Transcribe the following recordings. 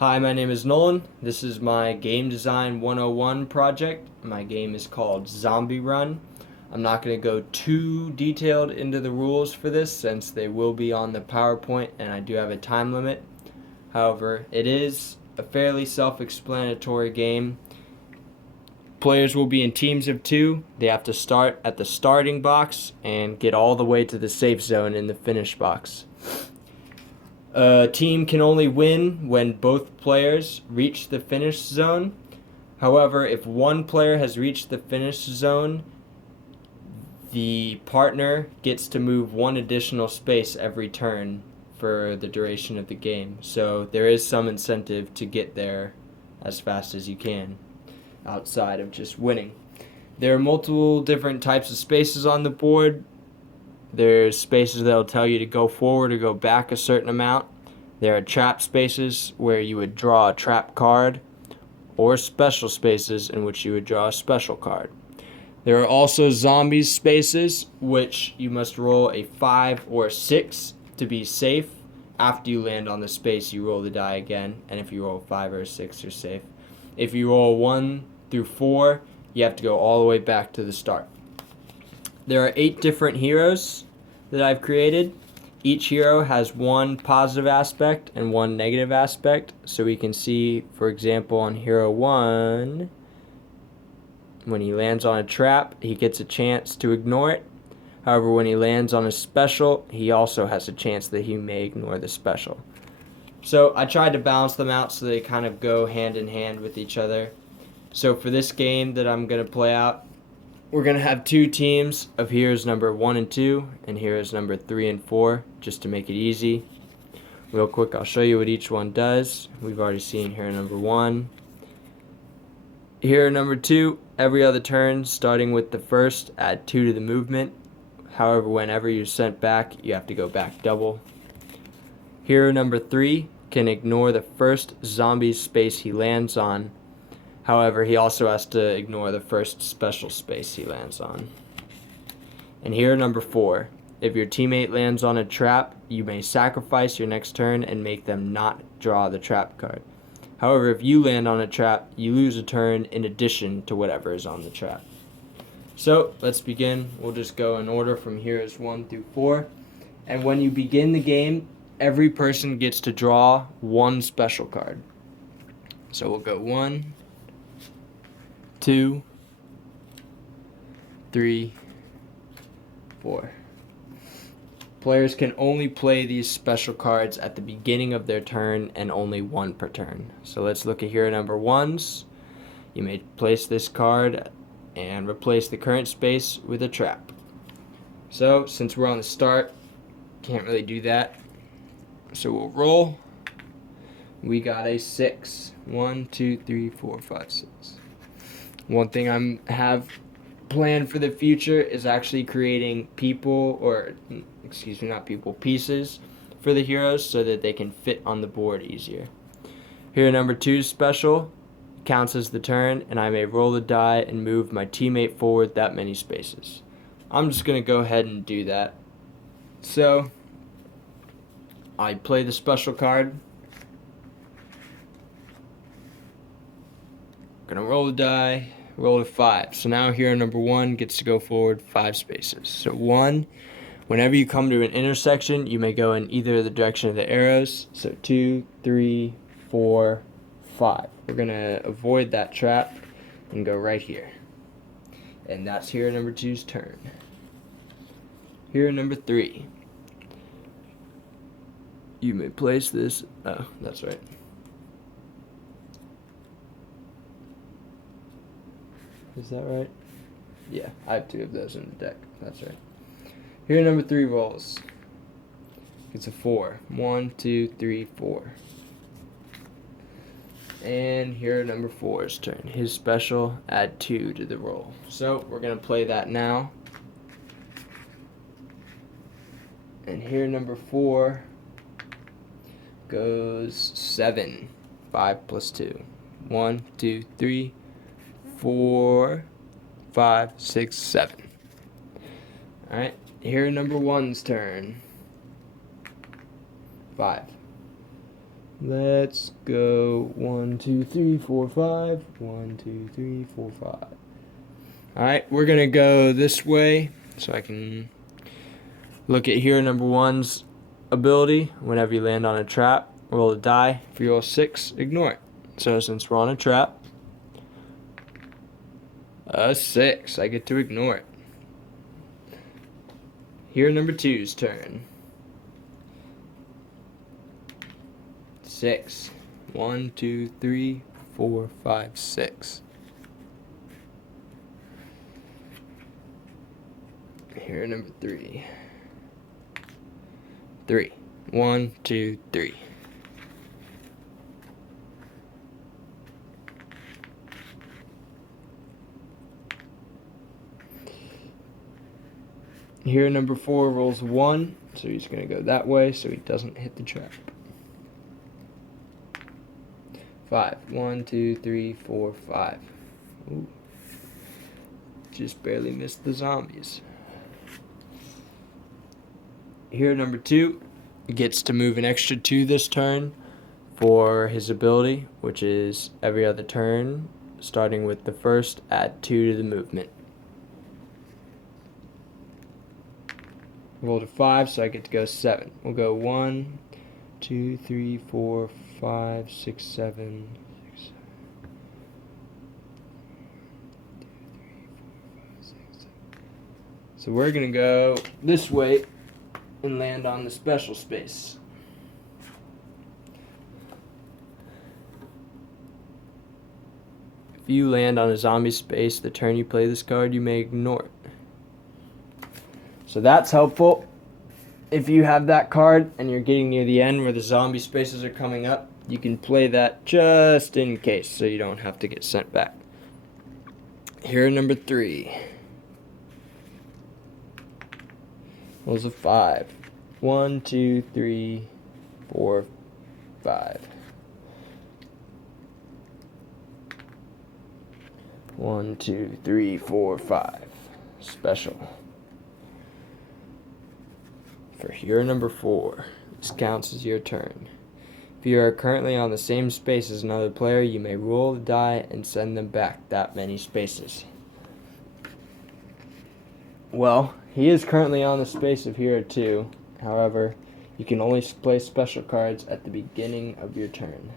Hi, my name is Nolan. This is my Game Design 101 project. My game is called Zombie Run. I'm not going to go too detailed into the rules for this since they will be on the PowerPoint and I do have a time limit. However, it is a fairly self-explanatory game. Players will be in teams of two. They have to start at the starting box and get all the way to the safe zone in the finish box. A team can only win when both players reach the finish zone. However, if one player has reached the finish zone, the partner gets to move one additional space every turn for the duration of the game. So there is some incentive to get there as fast as you can outside of just winning. There are multiple different types of spaces on the board. There's spaces that will tell you to go forward or go back a certain amount. There are trap spaces where you would draw a trap card, or special spaces in which you would draw a special card. There are also zombies spaces, which you must roll a 5 or a 6 to be safe. After you land on the space, you roll the die again, and if you roll a 5 or a 6, you're safe. If you roll 1 through 4, you have to go all the way back to the start. There are 8 different heroes that I've created. Each hero has one positive aspect and one negative aspect. So we can see, for example, on Hero 1, when he lands on a trap, he gets a chance to ignore it. However, when he lands on a special, he also has a chance that he may ignore the special. So I tried to balance them out so they kind of go hand in hand with each other. So for this game that I'm going to play out, we're going to have 2 teams of heroes number 1 and 2 and heroes number 3 and 4, just to make it easy. Real quick, I'll show you what each one does. We've already seen hero number 1. Hero number 2, every other turn, starting with the first, add 2 to the movement. However, whenever you're sent back, you have to go back double. Hero number 3 can ignore the first zombie space he lands on. However, he also has to ignore the first special space he lands on. And hero number 4, if your teammate lands on a trap, you may sacrifice your next turn and make them not draw the trap card. However, if you land on a trap, you lose a turn in addition to whatever is on the trap. So, let's begin. We'll just go in order from heroes 1 through 4. And when you begin the game, every person gets to draw one special card. So we'll go 1, 2, 3, 4. Players can only play these special cards at the beginning of their turn and only one per turn. So let's look at hero number 1's. You may place this card and replace the current space with a trap. So since we're on the start, can't really do that. So we'll roll. We got a 6. 1, 2, 3, 4, 5, 6. One thing I have planned for the future is actually creating pieces for the heroes so that they can fit on the board easier. Hero number 2's special counts as the turn, and I may roll the die and move my teammate forward that many spaces. I'm just going to go ahead and do that. So, I play the special card. Gonna roll the die, roll a 5. So now hero number 1 gets to go forward 5 spaces. So 1, whenever you come to an intersection, you may go in either the direction of the arrows. So 2, 3, 4, 5. We're gonna avoid that trap and go right here. And that's hero number 2's turn. Hero number 3. You may place this. Oh, that's right. Is that right? Yeah, I have 2 of those in the deck. That's right. Hero number 3 rolls. It's a 4. 1, 2, 3, 4. And hero number 4's turn. His special, add 2 to the roll. So we're going to play that now. And hero number 4 goes 7. 5 plus 2. 1, 2, 3, 4, 5, 6, 7. Alright, hero number 1's turn. 5. Let's go 1, 2, 3, 4, 5. 1, 2, 3, 4, 5. Alright, we're gonna go this way so I can look at hero number 1's ability. Whenever you land on a trap, roll a die. If you roll 6, ignore it. So since we're on a trap, a 6, I get to ignore it. Hero number 2's turn. 6. 1, 2, 3, 4, 5, 6. Hero number 3. 3. 1, 2, 3. Hero number 4 rolls 1, so he's going to go that way so he doesn't hit the trap. 5. 1, 2, 3, 4, 5. Ooh. Just barely missed the zombies. Hero number 2 gets to move an extra 2 this turn for his ability, which is every other turn, starting with the first, add 2 to the movement. Rolled a 5, so I get to go 7. We'll go 1, 2, 3, 4, 5, 6, 7. 6, 7. 2, 3, 4, 5, 6, 7. So we're going to go this way and land on the special space. If you land on a zombie space the turn you play this card, you may ignore it. So that's helpful. If you have that card and you're getting near the end where the zombie spaces are coming up, you can play that just in case so you don't have to get sent back. Hero number 3. Rolls a 5. 1, 2, 3, 4, 5. 1, 2, 3, 4, 5. Special. For hero number 4, this counts as your turn. If you are currently on the same space as another player, you may roll the die and send them back that many spaces. Well, he is currently on the space of hero 2. However, you can only play special cards at the beginning of your turn.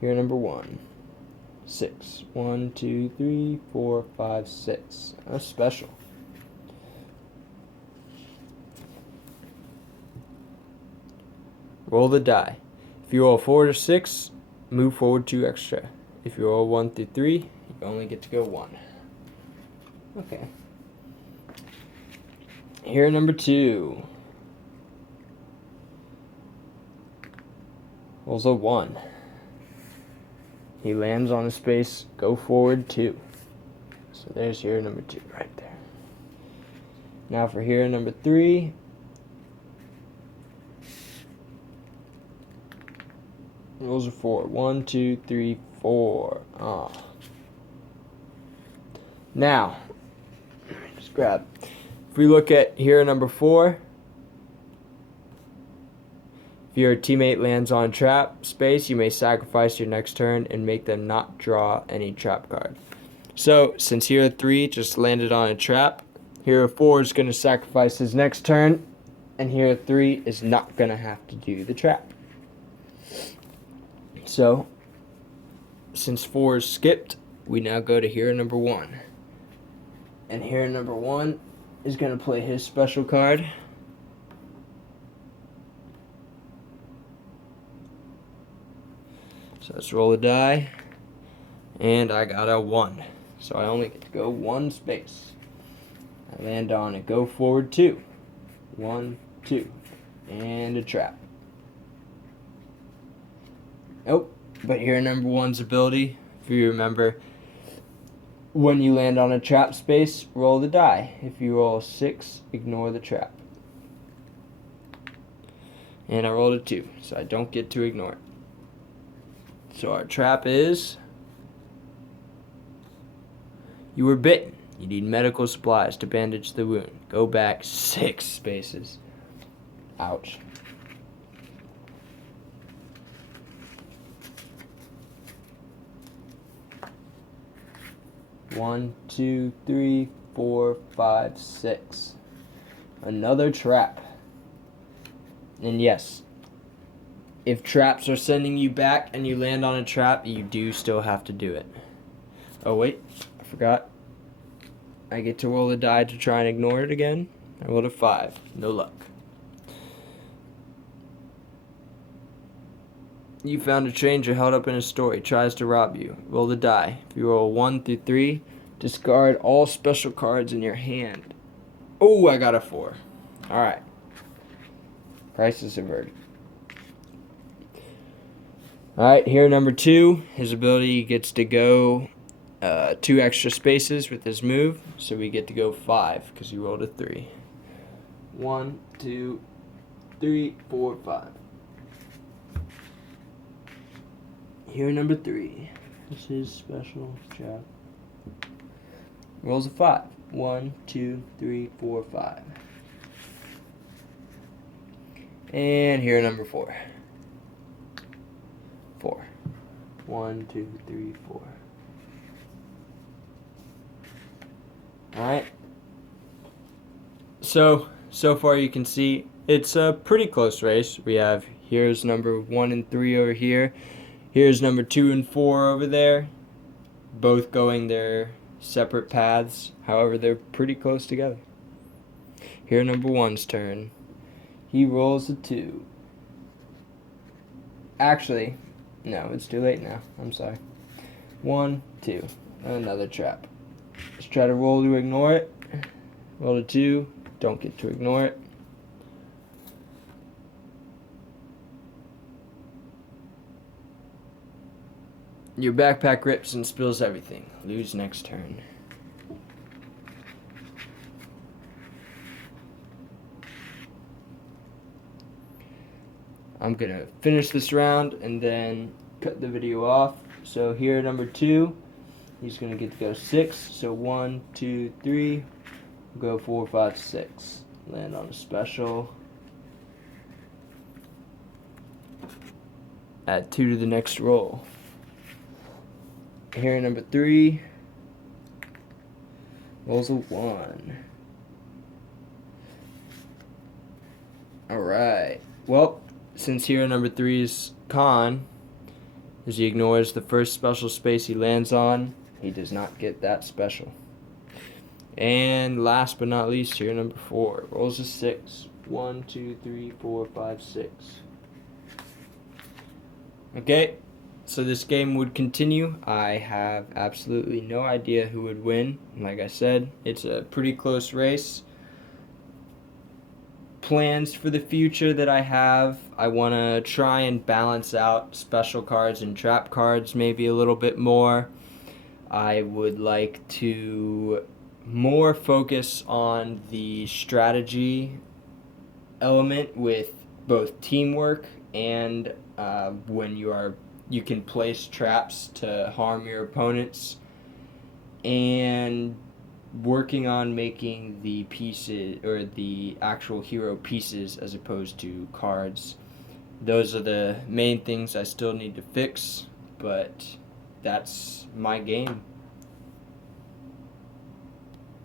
Hero number 1. 6. 1, 2, 3, 4, 5, 6. A special. Roll the die. If you roll 4 to 6, move forward 2 extra. If you roll 1 through 3, you only get to go 1. Okay. Hero number 2. Rolls a 1. He lands on a space, go forward 2. So there's hero number 2 right there. Now for hero number 3. Rolls a 4. 1, 2, 3, 4. Oh. Now, let me just grab. If we look at hero number 4, if your teammate lands on trap space, you may sacrifice your next turn and make them not draw any trap card. So, since hero 3 just landed on a trap, hero 4 is going to sacrifice his next turn, and hero 3 is not going to have to do the trap. So, since 4 is skipped, we now go to hero number 1. And hero number 1 is going to play his special card. So let's roll a die. And I got a 1. So I only get to go 1 space. I land on a go forward 2. 1, 2. And a trap. Nope. But hero number 1's ability, if you remember, when you land on a trap space, roll the die. If you roll a 6, ignore the trap. And I rolled a 2, so I don't get to ignore it. So our trap is, you were bitten. You need medical supplies to bandage the wound. Go back 6 spaces. Ouch. 1, 2, 3, 4, 5, 6. Another trap. And yes, if traps are sending you back and you land on a trap, you do still have to do it. Oh wait, I forgot. I get to roll a die to try and ignore it again. I rolled a 5. No luck. You found a stranger held up in a store. He tries to rob you. Roll the die. If you roll 1 through 3, discard all special cards in your hand. Oh, I got a 4. Alright. Crisis averted. Alright, here number 2. His ability gets to go 2 extra spaces with his move. So we get to go 5 because he rolled a 3. 1, 2, 3, 4, 5. Here number 3. This is special trap. Rolls a 5. 1, 2, 3, 4, 5. And here number 4. 4. 1, 2, 3, 4. Alright. So far you can see it's a pretty close race. We have here's number 1 and 3 over here. Here's number 2 and 4 over there, both going their separate paths. However, they're pretty close together. Here, number 1's turn. He rolls a 2. Actually, no, it's too late now. I'm sorry. 1, 2. Another trap. Let's try to roll to ignore it. Roll a 2. Don't get to ignore it. Your backpack rips and spills everything. Lose next turn. I'm gonna finish this round and then cut the video off. So here, number 2, he's gonna get to go 6. So 1, 2, 3, go 4, 5, 6. Land on a special. Add 2 to the next roll. Here, number 3, rolls a 1. Alright. Well, since here number 3's con, as he ignores the first special space he lands on, he does not get that special. And last but not least, here number 4, rolls a 6. 1, 2, 3, 4, 5, 6. Okay. So this game would continue. I have absolutely no idea who would win. Like I said, it's a pretty close race. Plans for the future that I have, I want to try and balance out special cards and trap cards maybe a little bit more. I would like to more focus on the strategy element with both teamwork and when you can place traps to harm your opponents, and working on making the pieces or the actual hero pieces as opposed to cards. Those are the main things I still need to fix, but that's my game.